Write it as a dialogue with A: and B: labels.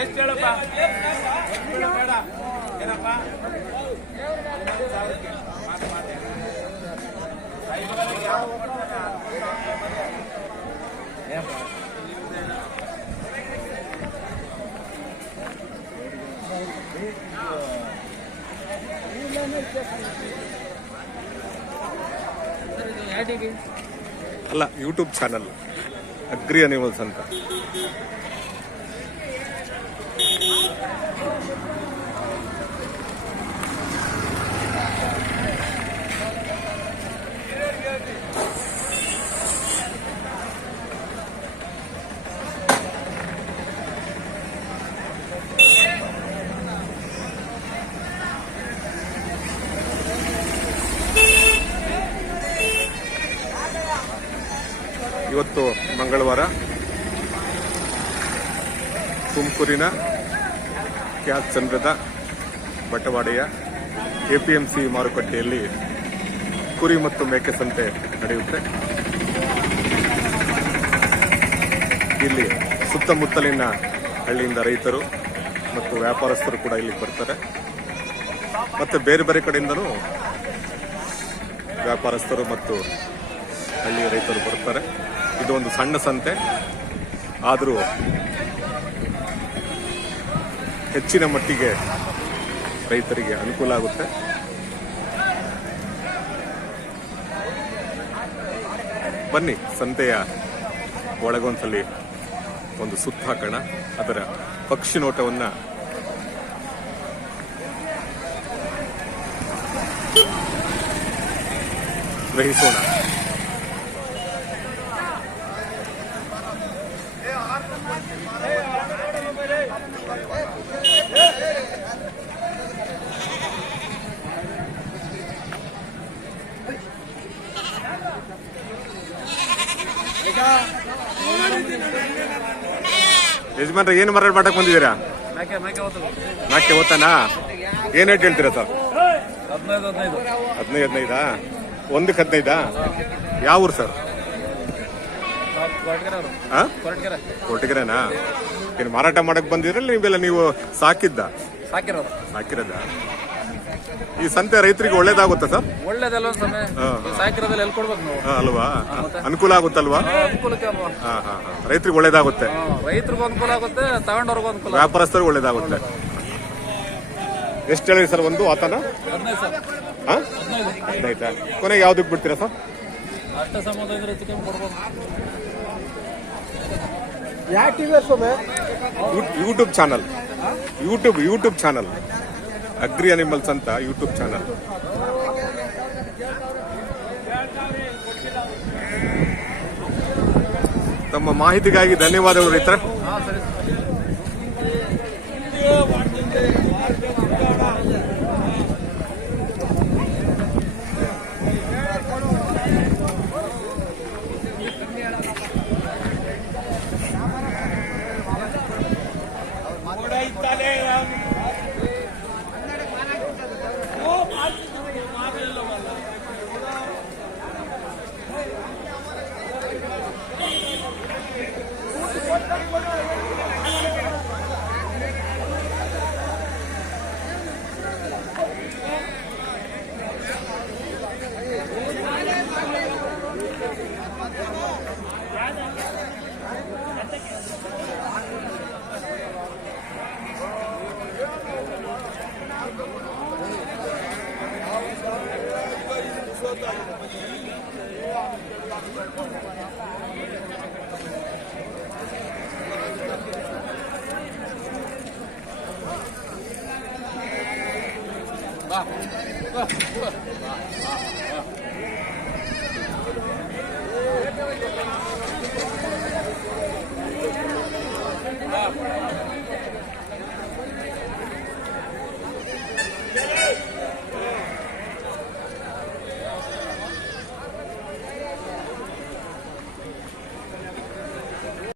A: ಎಷ್ಟು ಹೇಳಪ್ಪ ಬೇಡ ಏನಪ್ಪ ಹದಿನೈದು ಸಾವಿರಕ್ಕೆ ಮಾತು ಮಾತೆ ಯಾವ
B: ಅಲ್ಲ ಯೂಟ್ಯೂಬ್ ಚಾನಲ್ ಅಗ್ರಿ ಅನಿಮಲ್ಸ್ ಅಂತ. ಇವತ್ತು ಮಂಗಳವಾರ. ತುಮಕೂರಿನ ಕ್ಯಾತ್ ಚಂದ್ರದ ಬಟವಾಡೆಯ ಸಿ ಮಾರುಕಟ್ಟೆಯಲ್ಲಿ ಕುರಿ ಮತ್ತು ಮೇಕೆ ಸಂತೆ ನಡೆಯುತ್ತೆ. ಇಲ್ಲಿ ಸುತ್ತಮುತ್ತಲಿನ ಹಳ್ಳಿಯಿಂದ ರೈತರು ಮತ್ತು ವ್ಯಾಪಾರಸ್ಥರು ಕೂಡ ಇಲ್ಲಿ ಬರ್ತಾರೆ. ಮತ್ತೆ ಬೇರೆ ಬೇರೆ ಕಡೆಯಿಂದನೂ ವ್ಯಾಪಾರಸ್ಥರು ಮತ್ತು ಹಳ್ಳಿಯ ರೈತರು ಬರ್ತಾರೆ. ಇದು ಒಂದು ಸಣ್ಣ ಸಂತೆ. ಆದರೂ ಹೆಚ್ಚಿನ ಮಟ್ಟಿಗೆ ರೈತರಿಗೆ ಅನುಕೂಲ ಆಗುತ್ತೆ. ಬನ್ನಿ, ಸಂತೆಯ ಒಳಗೊಂದ್ಸಲಿ ಒಂದು ಸುತ್ತ ಹಾಕೋಣ. ಅದರ ಪಕ್ಷಿ ನೋಟವನ್ನ ಗ್ರಹಿಸೋಣ. ಯಜಮಾನ್ರ ಏನು ಮಾರಾಟ ಮಾಡಕ್ ಬಂದಿದ್ದೀರಾ? ನಾಕೆ ಓದ್ತಾನಾ? ಏನ್ ರೇಟ್ ಹೇಳ್ತೀರಾ ಸರ್?
A: ಹದಿನೈದು ಹದಿನೈದು?
B: ಒಂದಕ್ಕೆ ಹದಿನೈದಾ? ಯಾವ ಊರು ಸರ್? ಕೊರಟಗೆರೆನಾ ಏನು ಮಾರಾಟ ಮಾಡಕ್ ಬಂದಿದ್ರಲ್ಲ ನೀವೆಲ್ಲ ನೀವು ಸಾಕಿದ್ದ?
A: ಸಾಕಿರೋದ.
B: ಸಾಕಿರೋದ? ಈ ಸಂತೆ ರೈತರಿಗೆ ಒಳ್ಳೇದಾಗುತ್ತಾ ಸರ್?
A: ಸಮಯ
B: ಹಾ,
A: ಸಾಕಿರೋದಲ್ಲಿ ಎಲ್ಲಿ ಕೊಡ್ಬೇಕು ನಾವು.
B: ಹಾ, ಅಲ್ವಾ? ಅನುಕೂಲ ಆಗುತ್ತಲ್ವಾ?
A: ಅನುಕೂಲಕ್ಕೆ ಅಲ್ವಾ?
B: ಹಾ ಹಾ ಹಾ. ರೈತರಿಗೆ ಒಳ್ಳೇದಾಗುತ್ತೆ.
A: ರೈತರಿಗೂ ಅನುಕೂಲ ಆಗುತ್ತೆ ತಗೊಂಡವ್ರಿಗೂ ಅನುಕೂಲ
B: ವ್ಯಾಪಾರಸ್ಥರಿಗೆ ಒಳ್ಳೇದಾಗುತ್ತೆ. ಎಷ್ಟು ಹೇಳಿ ಸರ್ ಒಂದು ಆತನ?
A: ಹದಿನೈದು ಸರ್.
B: ಹಾ? ಹದಿನೈತಾ ಕೊನೆಗೆ ಯಾವ್ದಕ್ಕೆ ಬಿಡ್ತೀರಾ ಸರ್?
A: ಅಷ್ಟೇ ಸಂಬಂಧ ಇದ್ರೆ ಚಿಕನ್ ಕೊಡ್ಬೋದು.
B: YouTube channel YouTube YouTube channel agri animals ಅಂತ ಯೂಟ್ಯೂಬ್ ಚಾನಲ್. ತಮ್ಮ ಮಾಹಿತಿಗಾಗಿ ಧನ್ಯವಾದಗಳು ರೈತರ.
A: Vâng, vâng, vâng.